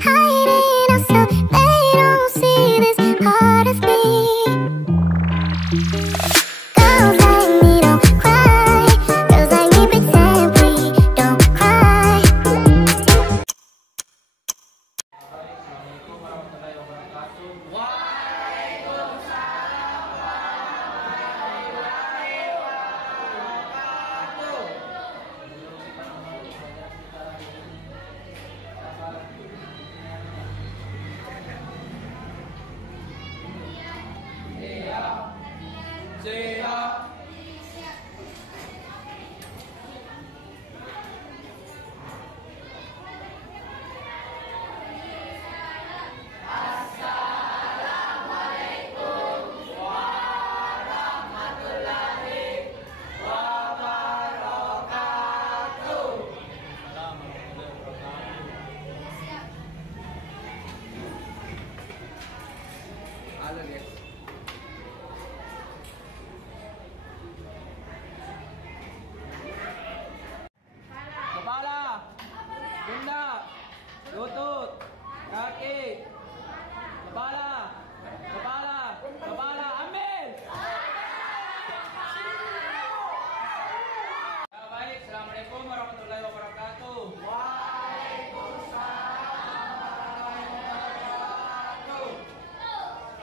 hiding so they don't see this part of me. Girls like me don't cry. Girls like me pretend we don't cry. Assalamualaikum warahmatullahi wabarakatuh. Siap. Halo guys. Kepala, pundak, lutut, kaki, kepala, ambil. Ya, baik, assalamualaikum warahmatullahi wabarakatuh.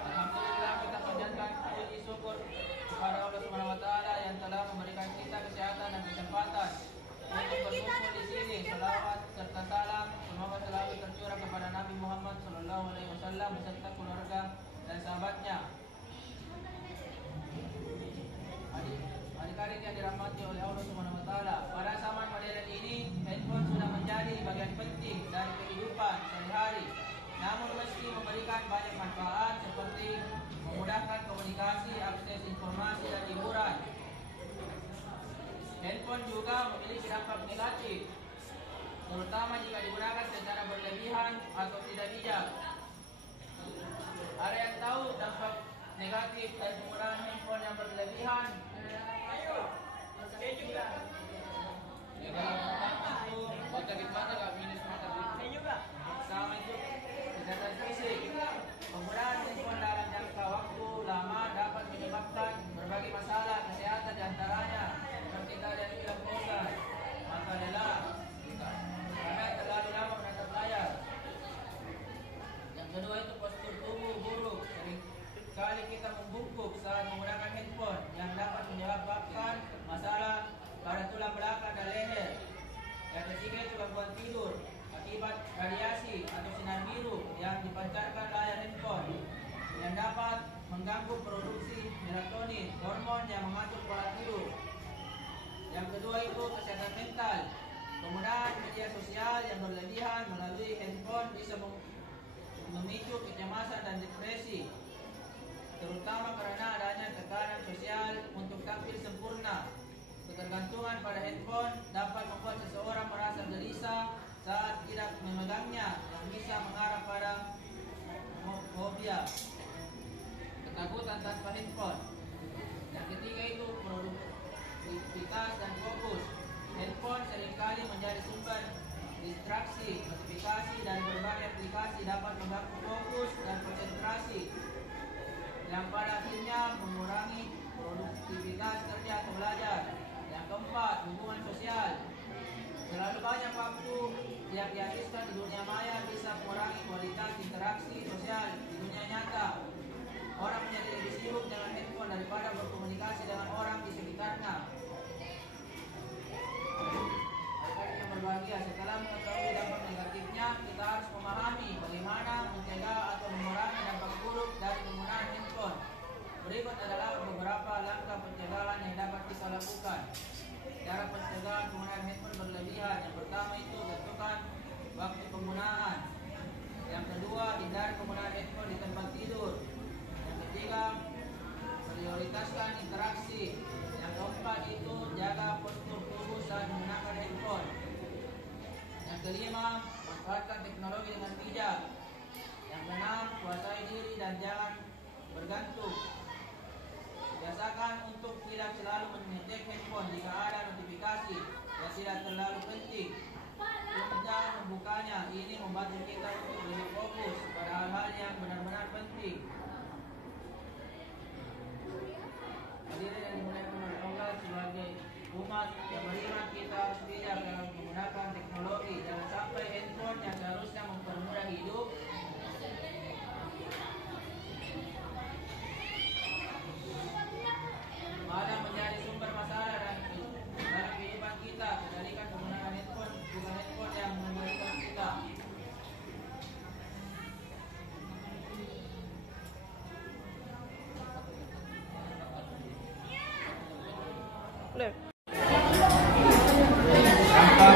Alhamdulillah, kita panjatkan puji syukur kepada Allah Subhanahu wa taala yang telah memberikan kita kesehatan dan kesempatan untuk berkumpul di sini. Salawat serta salam semoga selalu tercurah kepada Nabi Muhammad SAW beserta keluarga dan sahabatnya. Adik-adik yang dirahmati oleh Allah Subhanahu wa taala, pada zaman modern ini handphone sudah menjadi bagian penting dari kehidupan sehari-hari. Namun meski memberikan banyak manfaat seperti memudahkan komunikasi, akses informasi dan hiburan, handphone juga memiliki dampak negatif, terutama jika digunakan secara berlebihan atau tidak bijak. Ada yang tahu dampak negatif dari penggunaan handphone yang berlebihan? Saya juga. Ya, kalau sakit mata nggak minus mata. Saya juga. Sama itu kesehatan fisik. Penggunaan handphone dalam jangka waktu lama dapat menyebabkan berbagai masalah kesehatan diantaranya seperti tadi yang bilang bosan, mata lelah, karena terlalu lama menatap layar. Yang kedua itu postur tubuh buruk. Seringkali kita membungkuk saat menggunakan handphone yang dapat menyebabkan masalah pada tulang belakang dan leher. Yang ketiga itu gangguan tidur akibat radiasi atau sinar biru yang dipancarkan layar handphone yang dapat mengganggu produksi melatonin, hormon yang mengatur pola tidur. Yang kedua itu kesehatan mental. Penggunaan media sosial yang berlebihan melalui handphone bisa memicu kecemasan dan depresi, terutama karena adanya tekanan sosial untuk tampil sempurna. Ketergantungan pada handphone dapat membuat seseorang merasa gelisah saat tidak memegangnya, yang bisa mengarah pada fobia, ketakutan tanpa handphone. Yang ketiga itu produktivitas dan fokus. Handphone seringkali menjadi sumber distraksi. Notifikasi dari berbagai aplikasi dapat mengganggu fokus dan konsentrasi, yang pada akhirnya mengurangi produktivitas kerja atau belajar. Yang keempat, hubungan sosial. Terlalu banyak waktu yang dihabiskan di dunia maya bisa mengurangi kualitas interaksi sosial di dunia nyata. Orang menjadi lebih sibuk dengan handphone daripada berkomunikasi dengan orang di sekitarnya. Adik-adik yang berbahagia, setelah mengetahui dampak negatifnya, kita harus memahami bagaimana mencegah atau mengurangi dampak buruk dari penggunaan handphone. Berikut adalah beberapa langkah pencegahan yang dapat kita lakukan. Cara pencegahan penggunaan handphone berlebihan. Yang pertama itu tentukan waktu penggunaan. Yang kedua, hindari penggunaan handphone di tempat tidur. Yang ketiga, prioritaskan interaksi. Yang keempat itu jaga postur tubuh saat menggunakan handphone. Yang kelima, manfaatkan teknologi dengan bijak. Yang keenam, kuasai diri dan jangan bergantung. Biasakan untuk tidak selalu mengecek handphone jika ada notifikasi yang tidak terlalu penting. Jangan membukanya, ini membantu boleh. Dampak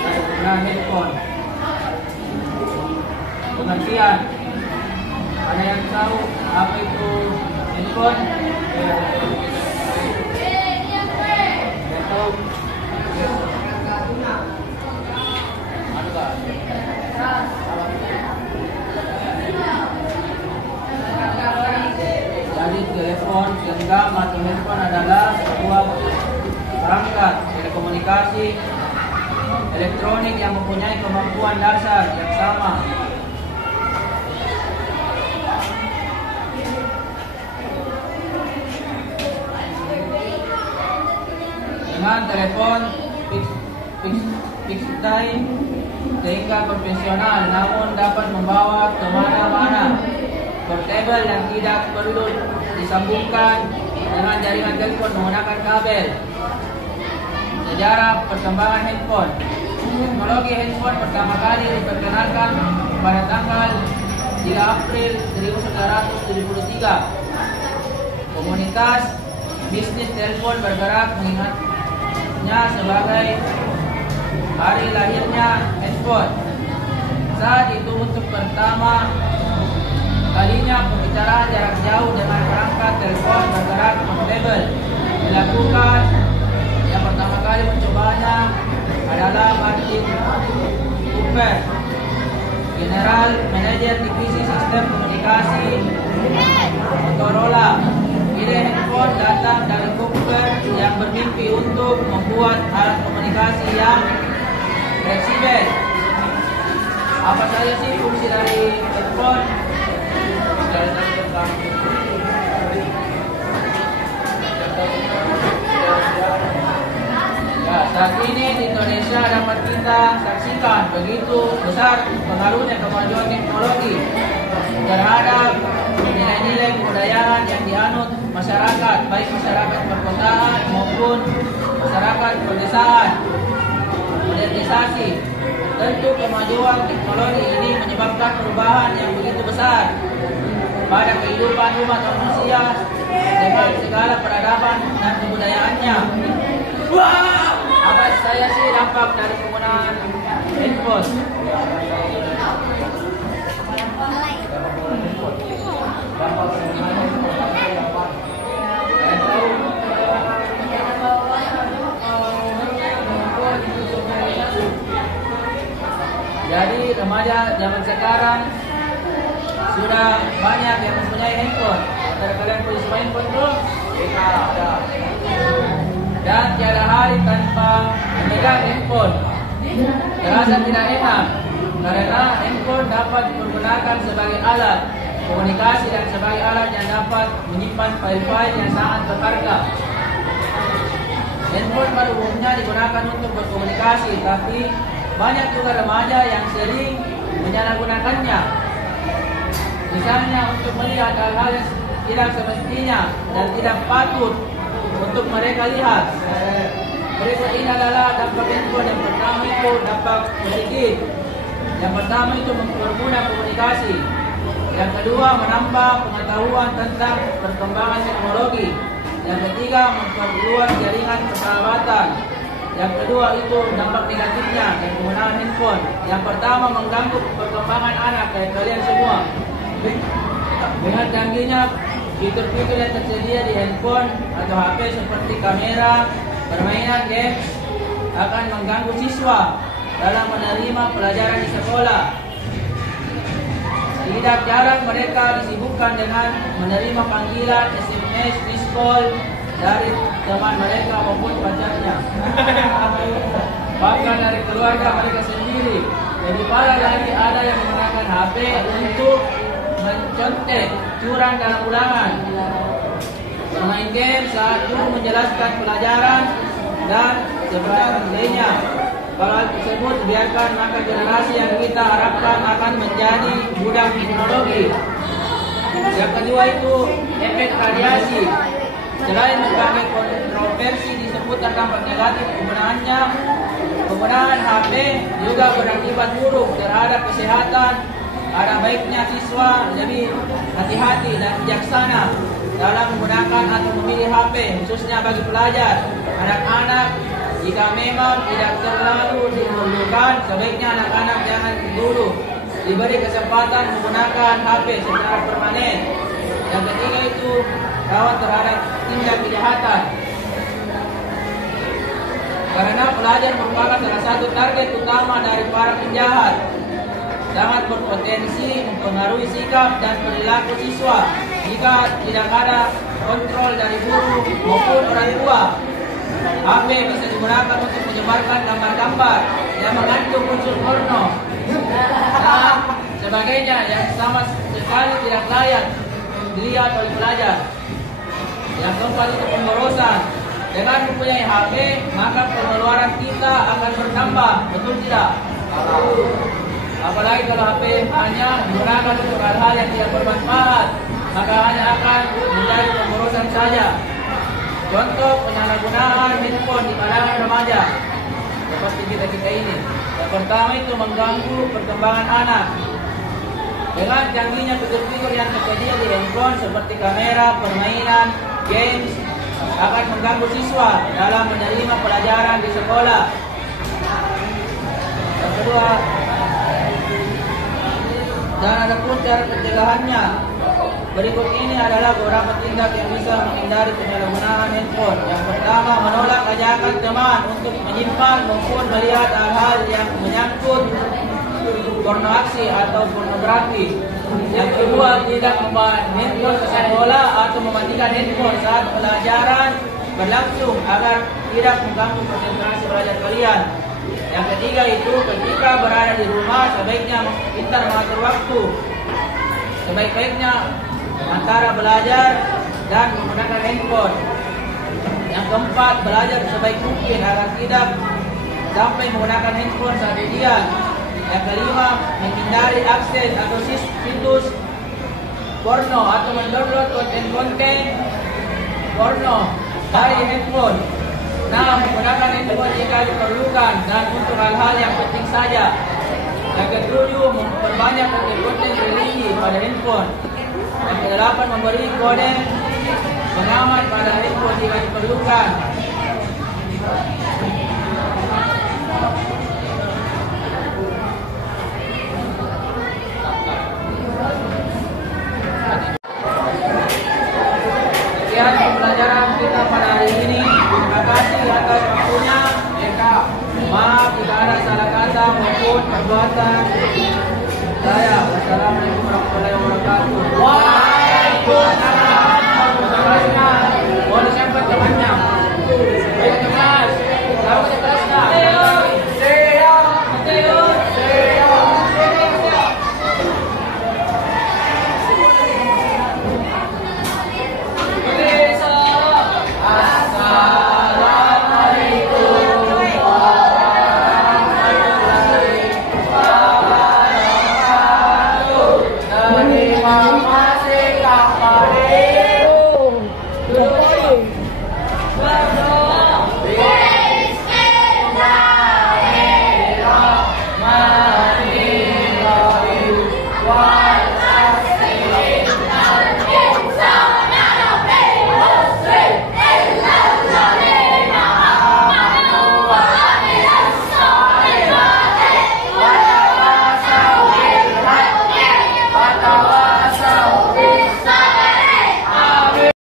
dari penggunaan handphone. Pengertian. Ada yang tahu apa itu handphone? Tahu? Jadi telepon, genggam atau handphone adalah sebuah perangkat telekomunikasi elektronik yang mempunyai kemampuan dasar yang sama. Dengan telepon fixed time sehingga profesional namun dapat membawa kemana-mana, portable yang tidak perlu disambungkan dengan jaringan telepon menggunakan kabel. Sejarah perkembangan handphone. Teknologi handphone pertama kali diperkenalkan pada tanggal 3 April 1973. Komunitas bisnis telepon bergerak mengingatnya sebagai hari lahirnya handphone. Saat itu untuk pertama kalinya pembicaraan jarak jauh dengan perangkat telepon bergerak portable dilakukan. Yang pertama kali mencobanya adalah Martin Cooper, General Manager Divisi Sistem Komunikasi Motorola. Ide handphone datang dari Cooper yang bermimpi untuk membuat alat komunikasi yang fleksibel. Apa saja sih fungsi dari handphone? Ya, saat ini di Indonesia dapat kita saksikan begitu besar pengaruhnya kemajuan teknologi terhadap nilai-nilai kebudayaan yang dianut masyarakat, baik masyarakat perkotaan maupun masyarakat pedesaan. Modernisasi. Tentu kemajuan teknologi ini menyebabkan perubahan yang begitu besar pada kehidupan umat manusia dengan segala peradaban dan kebudayaannya. Apa saya sih dampak dari penggunaan handphone? Jadi remaja zaman sekarang sudah banyak yang mempunyai handphone. Antara kalian punya semua handphone bro? Ada. Dan tiada hari tanpa memegang handphone. Terasa tidak enak karena handphone dapat digunakan sebagai alat komunikasi dan sebagai alat yang dapat menyimpan file-file yang sangat berharga. Handphone pada umumnya digunakan untuk berkomunikasi, tapi banyak juga remaja yang sering menyalahgunakannya. Misalnya untuk melihat hal-hal yang tidak semestinya dan tidak patut untuk mereka lihat. Berikut ini adalah dampak handphone. Yang pertama itu dampak positif. Yang pertama itu mempermudah komunikasi. Yang kedua menambah pengetahuan tentang perkembangan teknologi. Yang ketiga memperluas jaringan persahabatan. Yang kedua itu dampak negatifnya dari penggunaan handphone. Yang pertama mengganggu perkembangan anak kayak kalian semua. Dengan canggihnya fitur-fitur yang tersedia di handphone atau HP seperti kamera, permainan games akan mengganggu siswa dalam menerima pelajaran di sekolah. Tidak jarang mereka disibukkan dengan menerima panggilan, SMS, miss call dari teman mereka maupun pacarnya. Bahkan dari keluarga mereka sendiri. Jadi parah lagi ada yang menggunakan HP untuk mencontek curang dalam ulangan, bermain game saat guru menjelaskan pelajaran dan sebagainya. Kalau hal tersebut dibiarkan, maka generasi yang kita harapkan akan menjadi budak teknologi. Yang kedua itu efek radiasi. Selain berbagai kontroversi disebut dampak negatif penggunaannya, penggunaan HP juga berakibat buruk terhadap kesehatan. Ada baiknya siswa lebih hati-hati dan bijaksana dalam menggunakan atau memilih HP, khususnya bagi pelajar. Anak-anak, jika memang tidak terlalu diperlukan, sebaiknya anak-anak jangan dulu diberi kesempatan menggunakan HP secara permanen. Yang ketiga itu rawan terhadap tindak kejahatan. Karena pelajar merupakan salah satu target utama dari para penjahat, sangat berpotensi mempengaruhi sikap dan perilaku siswa jika tidak ada kontrol dari guru maupun orang tua. HP bisa digunakan untuk menyebarkan gambar-gambar yang mengandung unsur porno dan sebagainya yang sama sekali tidak layak dilihat oleh pelajar. Yang keempat itu pemborosan. Dengan mempunyai HP, maka pengeluaran kita akan bertambah, betul tidak? Apalagi kalau HP hanya digunakan untuk hal-hal yang tidak bermanfaat, maka hanya akan menjadi pemborosan saja. Contoh penyalahgunaan handphone di kalangan remaja seperti kita ini. Yang pertama itu mengganggu perkembangan anak. Dengan canggihnya fitur-fitur yang tersedia di handphone seperti kamera, permainan, games akan mengganggu siswa dalam menerima pelajaran di sekolah. Yang kedua, dan ada pun cara pencegahannya. Berikut ini adalah beberapa tindak yang bisa menghindari penyalahgunaan handphone. Yang pertama, menolak ajakan teman untuk menyimpan maupun melihat hal-hal yang menyangkut pornografi atau pornografi. Yang kedua, tidak membawa handphone ke sekolah atau mematikan handphone saat pelajaran berlangsung agar tidak mengganggu konsentrasi belajar kalian. Yang ketiga itu ketika berada di rumah sebaiknya pintar mengatur waktu. Sebaik-baiknya antara belajar dan menggunakan handphone. Yang keempat, belajar sebaik mungkin agar tidak sampai menggunakan handphone saat ujian. Yang kelima, menghindari akses atau situs porno atau mendownload konten-konten porno dari handphone. Nah, menggunakan handphone jika diperlukan dan untuk hal-hal yang penting saja. Yang ketujuh, memperbanyak konten religi pada handphone. Yang kedelapan, memberi kode pengaman pada handphone jika diperlukan. Sekian pembelajaran kita pada hari ini. Terima kasih atas waktunya. Maaf jika ada salah kata maupun perbuatan saya. Wassalamualaikum warahmatullahi wabarakatuh.